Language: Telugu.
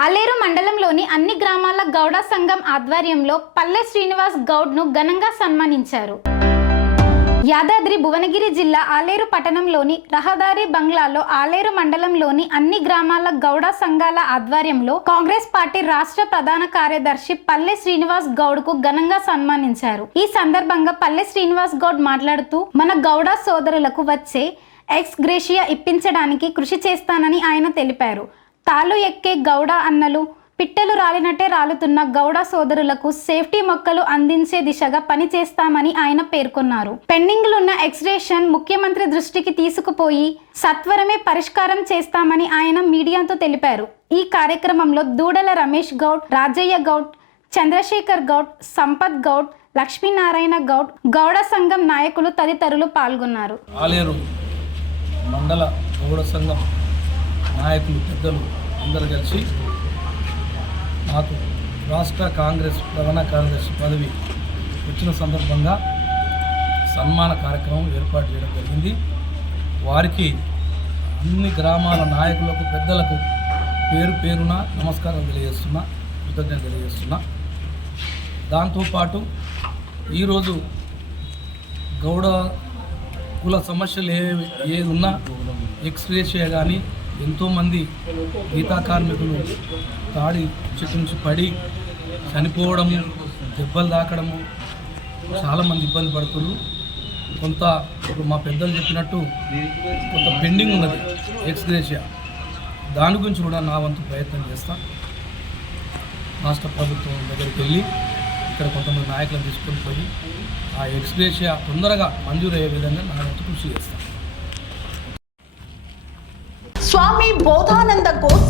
ఆలేరు మండలంలోని అన్ని గ్రామాల గౌడ సంఘం ఆధ్వర్యంలో పల్లె శ్రీనివాస్ గౌడ్ను ఘనంగా సన్మానించారు. యాదాద్రి భువనగిరి జిల్లా ఆలేరు పట్టణంలోని రహదారి బంగ్లాలో ఆలేరు మండలంలోని అన్ని గ్రామాల గౌడ సంఘాల ఆధ్వర్యంలో కాంగ్రెస్ పార్టీ రాష్ట్ర ప్రధాన కార్యదర్శి పల్లె శ్రీనివాస్ గౌడ్కు ఘనంగా సన్మానించారు. ఈ సందర్భంగా పల్లె శ్రీనివాస్ గౌడ్ మాట్లాడుతూ మన గౌడ సోదరులకు వచ్చే ఎక్స్ గ్రేషియా ఇప్పించడానికి కృషి చేస్తానని ఆయన తెలిపారు. తాళ్ళు ఎక్కే గౌడ అన్నలు పిట్టలు రాలినట్టే రాలుతున్న గౌడ సోదరులకు సేఫ్టీ మొక్కలు అందించే దిశగా పనిచేస్తామని ఆయన పేర్కొన్నారు. పెండింగ్లున్న ఎక్స్రేషన్ ముఖ్యమంత్రి దృష్టికి తీసుకుపోయి సత్వరమే పరిష్కారం చేస్తామని ఆయన మీడియాతో తెలిపారు. ఈ కార్యక్రమంలో దూడల రమేష్ గౌడ్ రాజయ్య గౌడ్ చంద్రశేఖర్ గౌడ్ సంపత్ గౌడ్ లక్ష్మీనారాయణ గౌడ్ గౌడ సంఘం నాయకులు తదితరులు పాల్గొన్నారు. మండల గౌడ సంఘం నాయకులు పెద్దలు అందరు కలిసి నాకు రాష్ట్ర కాంగ్రెస్ ప్రధాన కార్యదర్శి పదవి వచ్చిన సందర్భంగా సన్మాన కార్యక్రమం ఏర్పాటు చేయడం జరిగింది. వారికి అన్ని గ్రామాల నాయకులకు పెద్దలకు పేరు పేరున నమస్కారం తెలియజేస్తున్నా కృతజ్ఞత తెలియజేస్తున్నా. దాంతోపాటు ఈరోజు గౌడ కుల సమస్యలు ఏ ఏది ఉన్నా ఎక్స్ప్రెస్ కానీ ఎంతోమంది గీతా కార్మికులు తాడి చెట్టు నుంచి పడి చనిపోవడము దెబ్బలు తాకడము చాలామంది ఇబ్బంది పడుతున్నారు. కొంత ఇప్పుడు మా పెద్దలు చెప్పినట్టు కొంత పెండింగ్ ఉన్నది ఎక్స్గ్రేషియా దాని గురించి కూడా నా వంతు ప్రయత్నం చేస్తా. రాష్ట్ర ప్రభుత్వం దగ్గరికి వెళ్ళి ఇక్కడ కొంతమంది నాయకులను తీసుకొని పోయి ఆ ఎక్స్గ్రేషియా తొందరగా మంజూరు అయ్యే విధంగా నా వంతు కృషి చేస్తాను